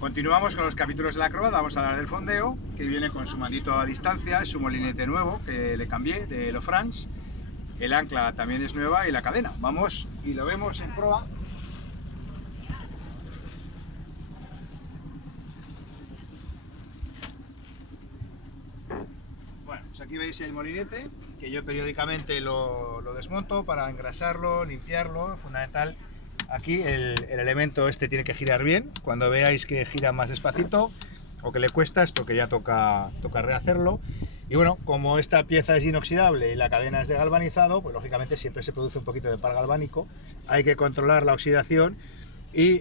Continuamos con los capítulos de la acróbata. Vamos a hablar del fondeo, que viene con su mandito a distancia, es su molinete nuevo que le cambié de Lofrance. El ancla también es nueva y la cadena. Vamos y lo vemos en proa. Bueno, pues aquí veis el molinete, que yo periódicamente lo desmonto para engrasarlo, limpiarlo. Es fundamental. Aquí el elemento este tiene que girar bien. Cuando veáis que gira más despacito o que le cuesta es porque ya toca rehacerlo. Y bueno, como esta pieza es inoxidable y la cadena es de galvanizado, pues lógicamente siempre se produce un poquito de par galvánico. Hay que controlar la oxidación y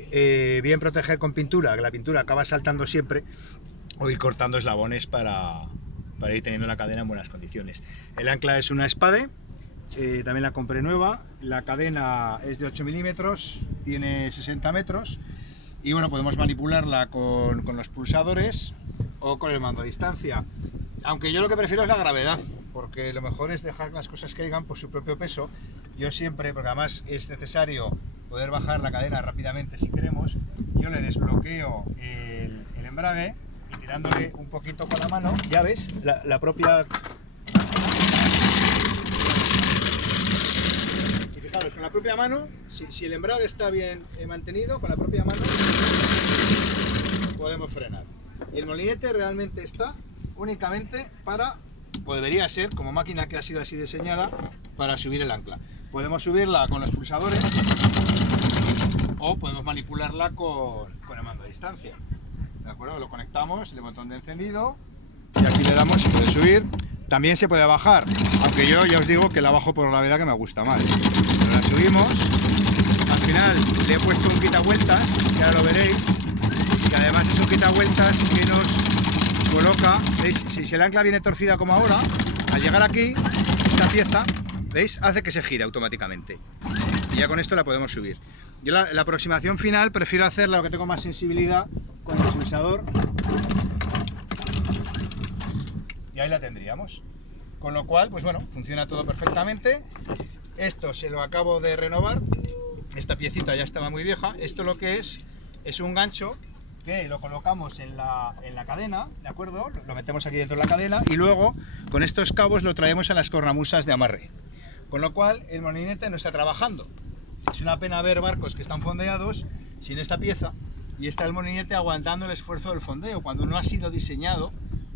bien proteger con pintura, que la pintura acaba saltando siempre, o ir cortando eslabones para ir teniendo la cadena en buenas condiciones. El ancla es una Spade. También la compré nueva, la cadena es de 8 milímetros, tiene 60 metros y bueno, podemos manipularla con los pulsadores o con el mando a distancia, aunque yo lo que prefiero es la gravedad, porque lo mejor es dejar las cosas que caigan por su propio peso. Yo siempre, porque además es necesario poder bajar la cadena rápidamente si queremos, yo le desbloqueo el embrague y tirándole un poquito con la mano, ya ves, la propia... Con la propia mano, si el embrague está bien mantenido, con la propia mano podemos frenar. Y el molinete realmente está únicamente para, o debería ser, como máquina que ha sido así diseñada, para subir el ancla. Podemos subirla con los pulsadores o podemos manipularla con el mando a distancia. ¿De acuerdo? Lo conectamos, el botón de encendido, y aquí le damos y puede subir. También se puede bajar, aunque yo ya os digo que la bajo por gravedad, que me gusta más. Pero la subimos, al final le he puesto un quitavueltas, que ahora lo veréis, que además es un quitavueltas que nos coloca, ¿veis? Si el ancla viene torcida como ahora, al llegar aquí, esta pieza, ¿veis? Hace que se gire automáticamente. Y ya con esto la podemos subir. Yo la aproximación final prefiero hacerla, lo que tengo más sensibilidad, con el pulsador. Y ahí la tendríamos, con lo cual, pues bueno, funciona todo perfectamente. Esto se lo acabo de renovar, esta piecita ya estaba muy vieja. Esto lo que es un gancho que lo colocamos en la cadena, ¿de acuerdo? Lo metemos aquí dentro de la cadena y luego con estos cabos lo traemos a las cornamusas de amarre, con lo cual el molinete no está trabajando. Es una pena ver barcos que están fondeados sin esta pieza y está el molinete aguantando el esfuerzo del fondeo, cuando no ha sido diseñado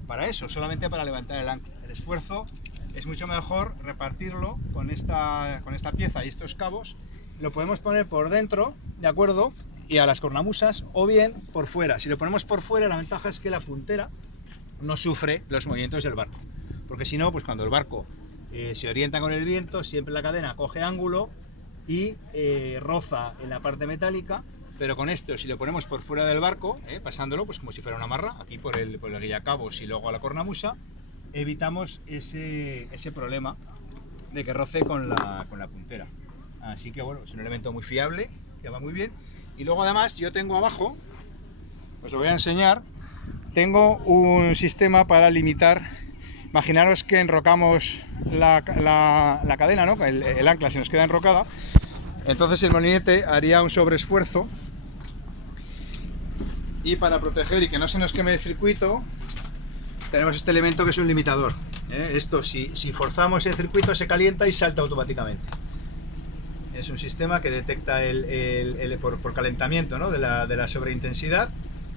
para eso, solamente para levantar el ancla. El esfuerzo es mucho mejor repartirlo con esta pieza y estos cabos. Lo podemos poner por dentro, ¿de acuerdo? Y a las cornamusas, o bien por fuera. Si lo ponemos por fuera, la ventaja es que la puntera no sufre los movimientos del barco, porque si no, pues cuando el barco se orienta con el viento, siempre la cadena coge ángulo y roza en la parte metálica. Pero con esto, si lo ponemos por fuera del barco, pasándolo pues como si fuera una amarra, aquí por el guillacabos y luego a la cornamusa, evitamos ese problema de que roce con la puntera. Así que bueno, es un elemento muy fiable, que va muy bien. Y luego además yo tengo abajo, os lo voy a enseñar, tengo un sistema para limitar. Imaginaros que enrocamos la cadena, ¿no? El ancla se nos queda enrocada, entonces el molinete haría un sobreesfuerzo. Y para proteger y que no se nos queme el circuito, tenemos este elemento que es un limitador. Esto, si forzamos el circuito, se calienta y salta automáticamente. Es un sistema que detecta por calentamiento, ¿no? de la sobreintensidad.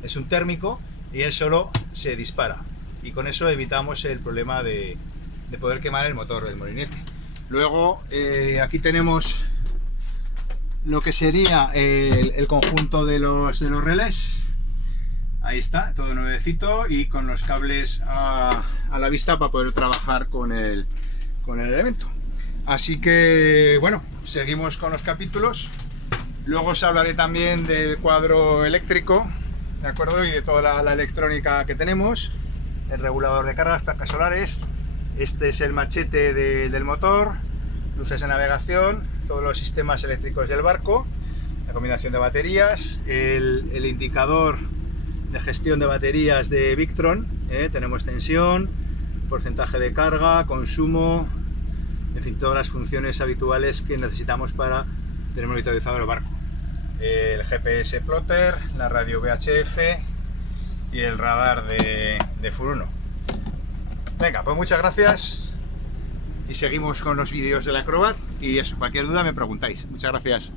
Es un térmico y él solo se dispara. Y con eso evitamos el problema de poder quemar el motor del molinete. Luego, aquí tenemos lo que sería el conjunto de los relés. Ahí está, todo nuevecito y con los cables a la vista para poder trabajar con el elemento. Así que bueno, seguimos con los capítulos. Luego os hablaré también del cuadro eléctrico, ¿de acuerdo? Y de toda la electrónica que tenemos, el regulador de cargas, placas solares. Este es el machete del motor, luces de navegación, todos los sistemas eléctricos del barco, la combinación de baterías, el indicador de gestión de baterías de Victron, tenemos tensión, porcentaje de carga, consumo, en fin, todas las funciones habituales que necesitamos para tener monitorizado el barco. El GPS plotter, la radio VHF, y el radar de Furuno. Venga, pues muchas gracias y seguimos con los vídeos del Acrobat y eso, cualquier duda me preguntáis. Muchas gracias.